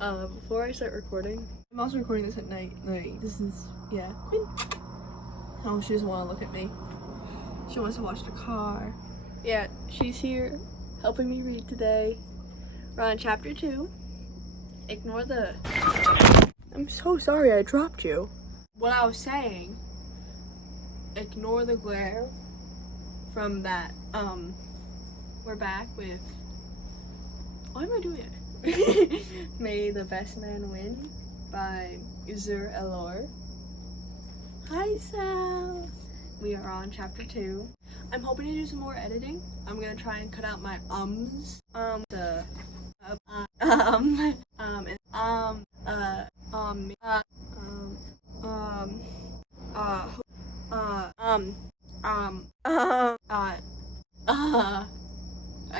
Before I start recording, I'm also recording this at night. Like, this is, yeah. Quinn. Oh, she doesn't want to look at me. She wants to watch the car. Yeah, she's here helping me read today. We're on chapter 2. Ignore the... I'm so sorry I dropped you. What I was saying, ignore the glare from that. We're back with... Why am I doing it? May the Best Man Win by Uzer Elor. Hi, Sal. We are on chapter 2. I'm hoping to do some more editing. I'm gonna try and cut out my ums. I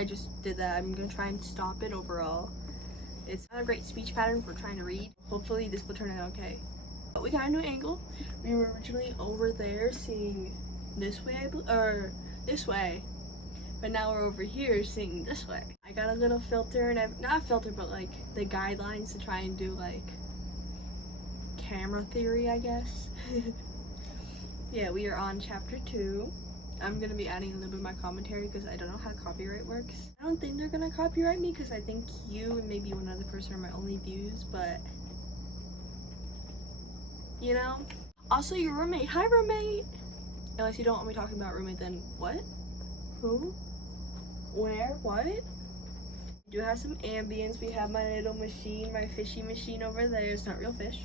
just did that. I'm gonna try and stop it overall. It's not a great speech pattern for trying to read. Hopefully this will turn out okay. But we got a new angle. We were originally over there seeing this way, or this way. But now we're over here seeing this way. I got a little filter and not a filter, but like the guidelines to try and do like camera theory, I guess. Yeah, we are on chapter 2. I'm gonna be adding a little bit of my commentary because I don't know how copyright works. I don't think they're gonna copyright me because I think you and maybe one other person are my only views, but you know. Also, your roommate. Hi, roommate. Unless you don't want me talking about roommate, then what? Who? Where? What? We do have some ambience. We have my little machine, my fishy machine over there. It's not real fish.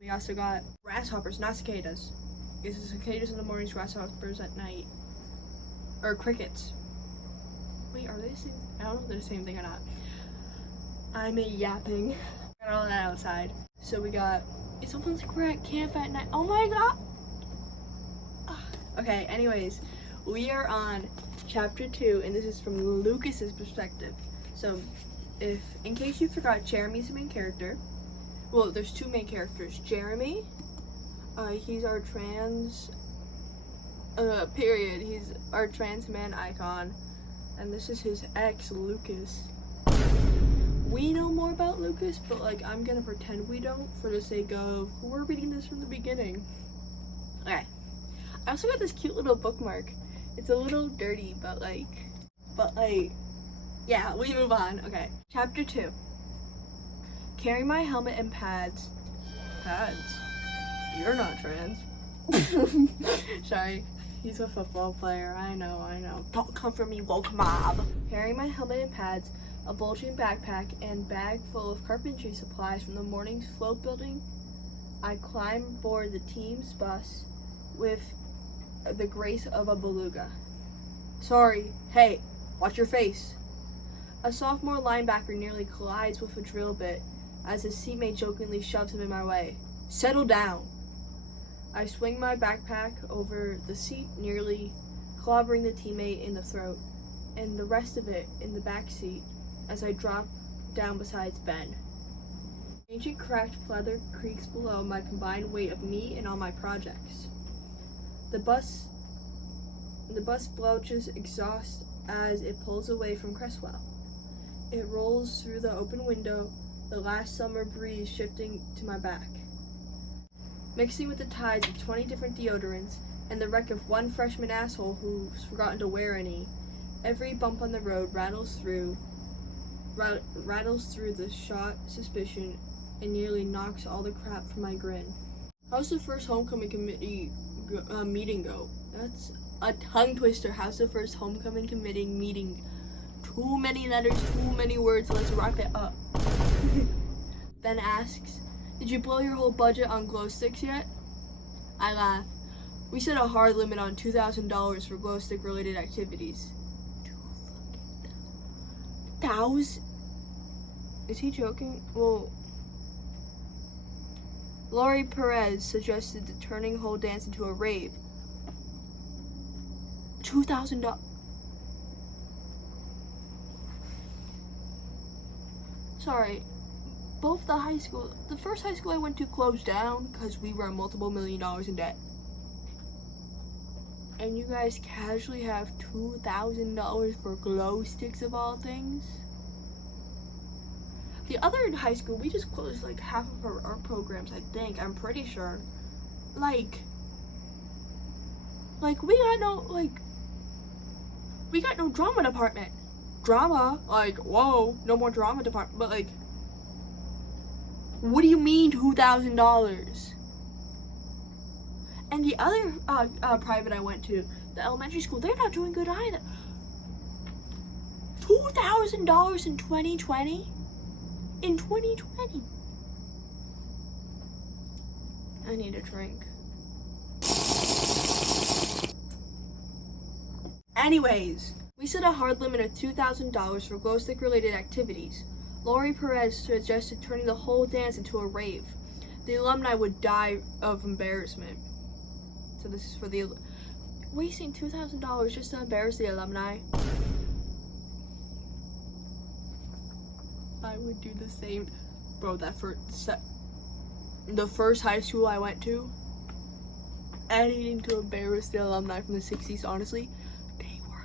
We also got grasshoppers, not cicadas. This is cicadas in the mornings, grasshoppers at night. Or crickets. Wait, are they the same? I don't know if they're the same thing or not. I'm yapping. Got all that outside. So we got, it's almost like we're at camp at night. Oh my god! Okay, anyways, we are on chapter 2, and this is from Lucas's perspective. So, in case you forgot, Jeremy's the main character. Well, there's two main characters. Jeremy, he's our trans, period. He's our trans man icon. And this is his ex, Lucas. We know more about Lucas, but like, I'm gonna pretend we don't for the sake of, we're reading this from the beginning. Okay. I also got this cute little bookmark. It's a little dirty, but like, yeah, we move on. Okay. Chapter 2. Carry my helmet and pads. Pads? You're not trans. Sorry. He's a football player. I know. Don't come for me, woke mob. Carry my helmet and pads, a bulging backpack, and bag full of carpentry supplies from the morning's float building. I climb aboard the team's bus with the grace of a beluga. Sorry, hey, watch your face. A sophomore linebacker nearly collides with a drill bit as his seatmate jokingly shoves him in my way. Settle down. I swing my backpack over the seat, nearly clobbering the teammate in the throat, and the rest of it in the back seat as I drop down beside Ben. Ancient cracked pleather creaks below my combined weight of me and all my projects. The bus belches exhaust as it pulls away from Cresswell. It rolls through the open window, the last summer breeze shifting to my back. Mixing with the tides of 20 different deodorants and the wreck of one freshman asshole who's forgotten to wear any, every bump on the road rattles through the shot suspicion and nearly knocks all the crap from my grin. How's the first homecoming committee meeting go? That's a tongue twister. How's the first homecoming committee meeting? Too many letters, too many words. Let's wrap it up. Ben asks, did you blow your whole budget on glow sticks yet? I laugh. We set a hard limit on $2,000 for glow stick related activities. $2,000? Is he joking? Well, Laurie Perez suggested the turning whole dance into a rave. $2,000. Sorry, the first high school I went to closed down because we were multiple $1 million in debt. And you guys casually have $2,000 for glow sticks of all things? The other in high school, we just closed like half of our art programs, I think. I'm pretty sure. Like we got no drama department. Drama? Like, whoa, no more drama department. But like, what do you mean $2,000? And the other private I went to, the elementary school, they're not doing good either. $2,000 in 2020? In 2020. I need a drink. Anyways, we set a hard limit of $2,000 for glow stick related activities. Lori Perez suggested turning the whole dance into a rave. The alumni would die of embarrassment. So this is for the wasting $2,000 just to embarrass the alumni. I would do the same. Bro, the first high school I went to, anything to embarrass the alumni from the 60s, honestly, they were.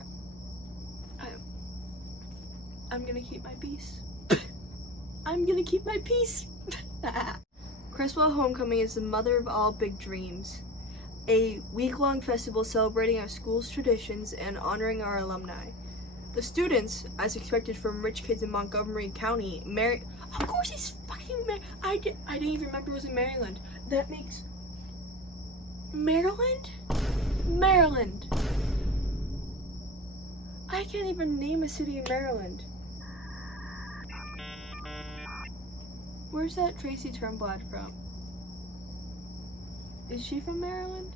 I'm gonna keep my peace. I'm gonna keep my peace. Criswell Homecoming is the mother of all big dreams. A week-long festival celebrating our school's traditions and honoring our alumni. The students, as expected from rich kids in Montgomery County, of course he's fucking I didn't even remember it was in Maryland. That makes Maryland? Maryland. I can't even name a city in Maryland. Where's that Tracy Turnblad from? Is she from Maryland?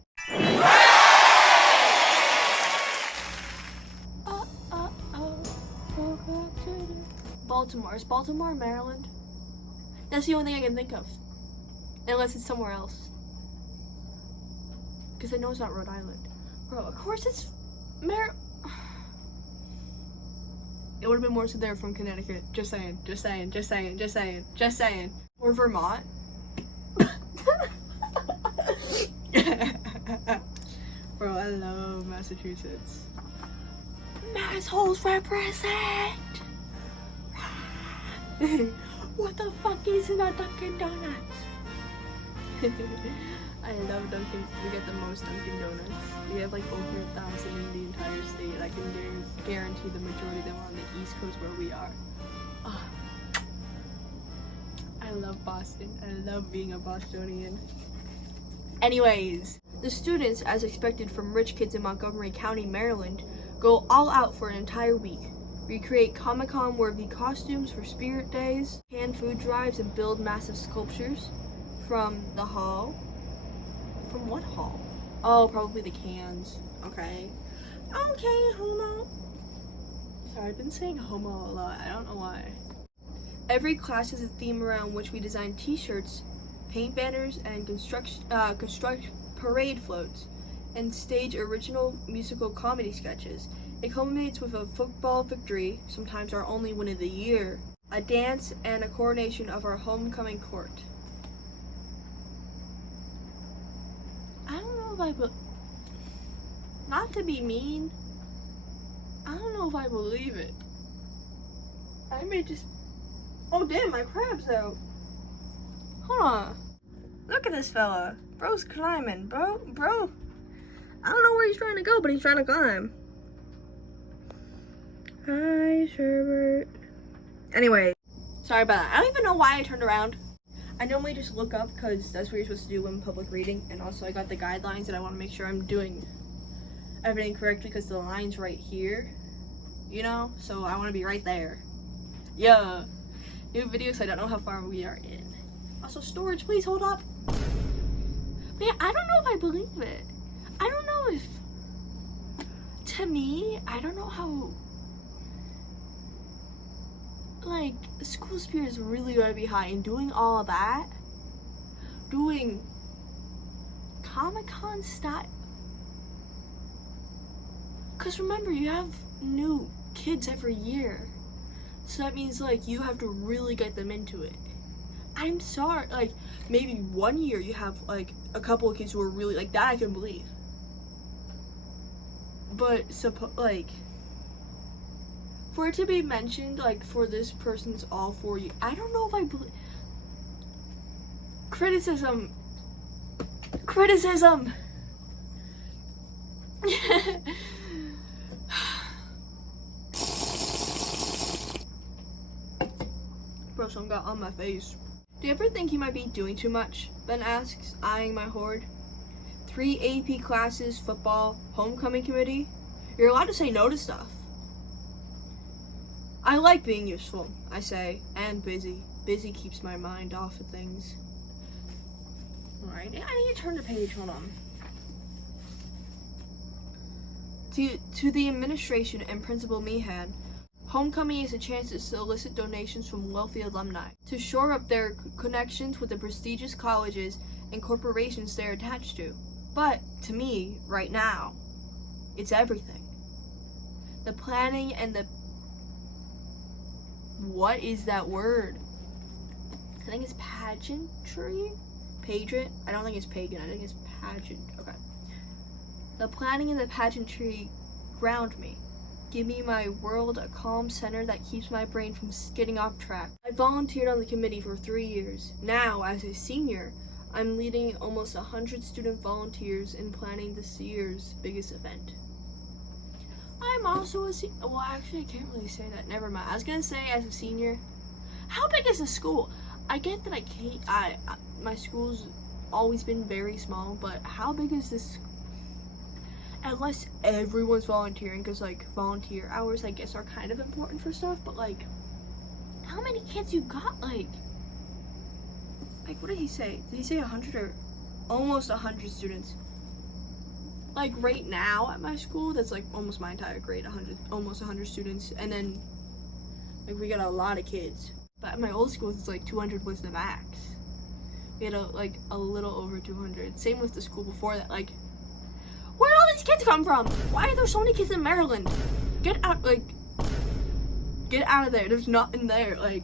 Baltimore. Is Baltimore, Maryland? That's the only thing I can think of. Unless it's somewhere else. Because I know it's not Rhode Island. Bro, of course it's It would have been more so they're from Connecticut. Just saying. Or Vermont. Bro, I love Massachusetts. Massholes represent! What the fuck is in a Dunkin' Donuts? I love Dunkin'. We get the most Dunkin' Donuts. We have like over 1,000 in the entire state. I can guarantee the majority of them are on the East Coast where we are. I love Boston. I love being a Bostonian. Anyways, the students, as expected from rich kids in Montgomery County, Maryland, go all out for an entire week. Recreate Comic-Con worthy costumes for Spirit Days, hand food drives, and build massive sculptures from the hall. From what hall? Oh, probably the cans. Okay, homo. Sorry, I've been saying homo a lot. I don't know why. Every class has a theme around which we design t-shirts, paint banners, and construct parade floats, and stage original musical comedy sketches. It culminates with a football victory, sometimes our only win of the year, a dance, and a coronation of our homecoming court. I don't know if not to be mean, I don't know if I believe it. I may just... Oh damn, my crab's out. Hold on. Look at this fella. Bro's climbing, bro. I don't know where he's trying to go, but he's trying to climb. Hi, Sherbert. Anyway, sorry about that. I don't even know why I turned around. I normally just look up because that's what you're supposed to do when public reading. And also I got the guidelines and I want to make sure I'm doing everything correctly because the line's right here, you know? So I want to be right there. Yeah. New videos, I don't know how far we are in. Also, storage, please hold up. But yeah, I don't know if I believe it. I don't know if, to me, I don't know how, like, school spirit is really gonna be high, and doing all of that, doing Comic-Con style, because remember, you have new kids every year, so that means, like, you have to really get them into it. I'm sorry, like, maybe one year you have, like, a couple of kids who are really, like, that I can believe. But, For it to be mentioned, like, for this person's all for you, I don't know if I believe. Criticism. Bro, some got on my face. Do you ever think you might be doing too much? Ben asks, eyeing my hoard. 3 AP classes, football, homecoming committee. You're allowed to say no to stuff. I like being useful, I say, and busy. Busy keeps my mind off of things. Alright, I need to turn the page, hold on. To the administration and Principal Meehan, homecoming is a chance to solicit donations from wealthy alumni to shore up their connections with the prestigious colleges and corporations they're attached to. But, to me, right now, it's everything. The planning and the... What is that word? I think it's pageantry? Pageant? I don't think it's pagan, I think it's pageant. Okay. The planning and the pageantry ground me. Give me my world a calm center that keeps my brain from skidding off track. I volunteered on the committee for 3 years. Now, as a senior, I'm leading almost 100 student volunteers in planning this year's biggest event. I'm also a senior. Well, actually, I can't really say that. Never mind. I was gonna say as a senior. How big is the school? I get that I can't. My school's always been very small, but how big is this? Unless everyone's volunteering, because like volunteer hours, I guess, are kind of important for stuff. But like, how many kids you got? Like what did he say? Did he say 100 or almost 100 students? Like right now at my school, that's like almost my entire grade, almost 100 students, and then like we got a lot of kids. But at my old school, it's like 200 was the max. We had a little over 200. Same with the school before that. Like, where did all these kids come from? Why are there so many kids in Maryland? Get out of there. There's nothing there. Like,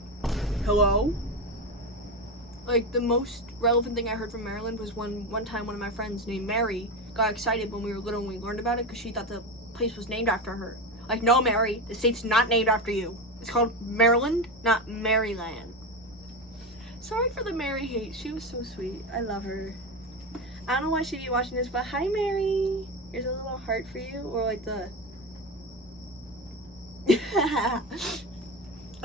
hello? Like, the most relevant thing I heard from Maryland was one time one of my friends named Mary got excited when we were little and we learned about it because she thought the place was named after her. Like, no, Mary, the state's not named after you. It's called Maryland, not Maryland. Sorry for the Mary hate. She was so sweet. I love her. I don't know why she'd be watching this, but hi, Mary. Here's a little heart for you, or like the...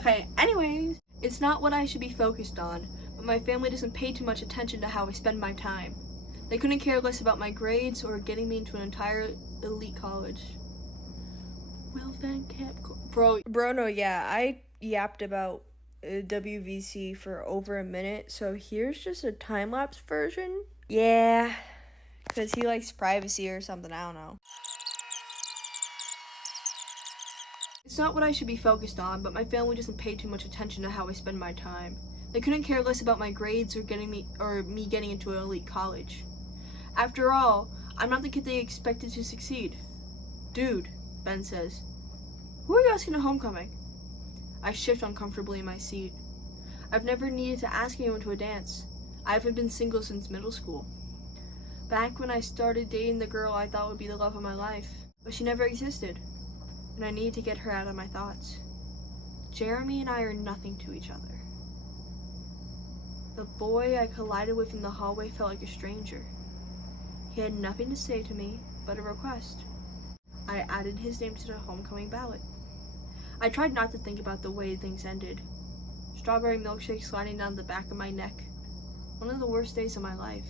Okay, anyways, it's not what I should be focused on, but my family doesn't pay too much attention to how I spend my time. They couldn't care less about my grades or getting me into an entire elite college. Will Van Camp... Bro, no, yeah, I yapped about WVC for over a minute, so here's just a time-lapse version. Yeah, because he likes privacy or something, I don't know. It's not what I should be focused on, but my family doesn't pay too much attention to how I spend my time. They couldn't care less about my grades or me getting into an elite college. After all, I'm not the kid they expected to succeed. Dude, Ben says. Who are you asking to homecoming? I shift uncomfortably in my seat. I've never needed to ask anyone to a dance. I haven't been single since middle school. Back when I started dating the girl I thought would be the love of my life, but she never existed, and I needed to get her out of my thoughts. Jeremy and I are nothing to each other. The boy I collided with in the hallway felt like a stranger. He had nothing to say to me but a request. I added his name to the homecoming ballot. I tried not to think about the way things ended. Strawberry milkshake sliding down the back of my neck. One of the worst days of my life.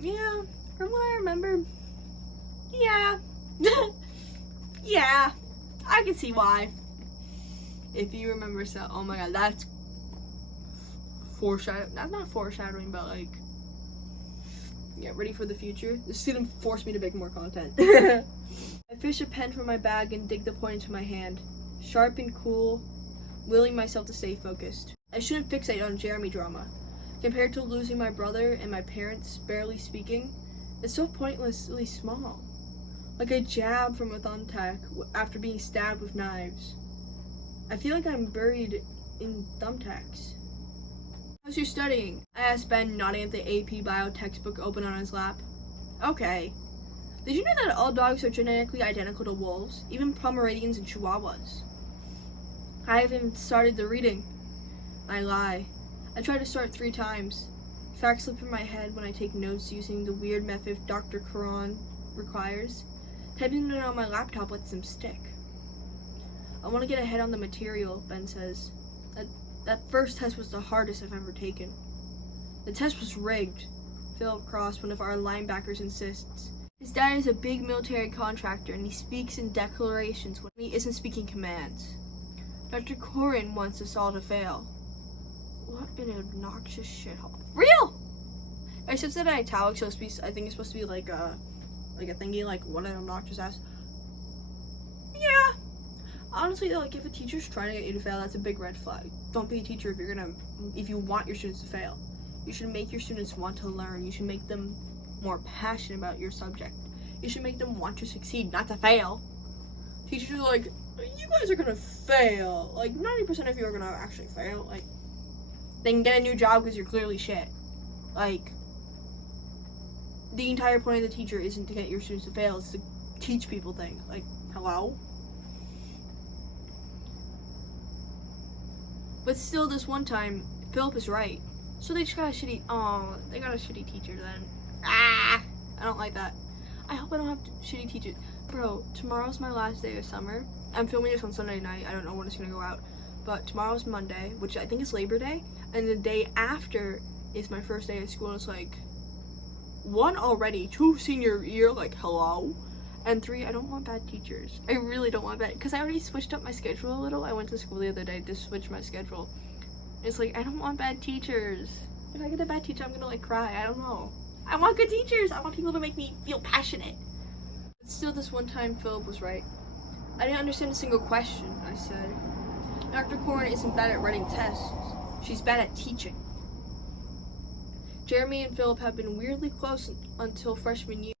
Yeah, from what I remember, yeah. Yeah, I can see why. If you remember, so, oh my god, that's foreshadowing. That's not foreshadowing, but like, yeah, ready for the future. This student forced me to make more content. I fish a pen from my bag and dig the point into my hand. Sharp and cool, willing myself to stay focused. I shouldn't fixate on Jeremy drama. Compared to losing my brother and my parents barely speaking, it's so pointlessly small. Like a jab from a thumbtack after being stabbed with knives. I feel like I'm buried in thumbtacks. How's your studying? I asked Ben, nodding at the AP Bio textbook open on his lap. Okay. Did you know that all dogs are genetically identical to wolves, even Pomeranians and Chihuahuas? I haven't started the reading. I lie. I tried to start 3 times. Facts slip in my head when I take notes using the weird method Dr. Quran requires. Typing it on my laptop lets them stick. I want to get ahead on the material, Ben says. That first test was the hardest I've ever taken. The test was rigged, Philip Cross, one of our linebackers, insists. His dad is a big military contractor and he speaks in declarations when he isn't speaking commands. Dr. Corin wants us all to fail. What an obnoxious shithole. Real! I said that in italics, so I think it's supposed to be like a thingy, like what an obnoxious ass. Yeah. Honestly though, like if a teacher's trying to get you to fail, that's a big red flag. Don't be a teacher if you want your students to fail. You should make your students want to learn. You should make them more passionate about your subject. You should make them want to succeed, not to fail. Teachers are like, you guys are gonna fail. Like 90% of you are gonna actually fail. Like, then get a new job because you're clearly shit. Like, the entire point of the teacher isn't to get your students to fail, it's to teach people things. Like, hello? But still, this one time, Philip is right. So they just got a shitty teacher then. I don't like that. I hope I don't have shitty teachers. Bro, tomorrow's my last day of summer. I'm filming this on Sunday night. I don't know when it's gonna go out. But tomorrow's Monday, which I think is Labor Day. And the day after is my first day of school. And it's like, 1 already, 2 senior year, like hello. And 3, I don't want bad teachers. I really don't want bad, because I already switched up my schedule a little. I went to school the other day to switch my schedule. It's like, I don't want bad teachers. If I get a bad teacher, I'm gonna like cry. I don't know. I want good teachers. I want people to make me feel passionate. But still, this one time, Philip was right. I didn't understand a single question, I said. Dr. Corin isn't bad at writing tests. She's bad at teaching. Jeremy and Philip have been weirdly close until freshman year.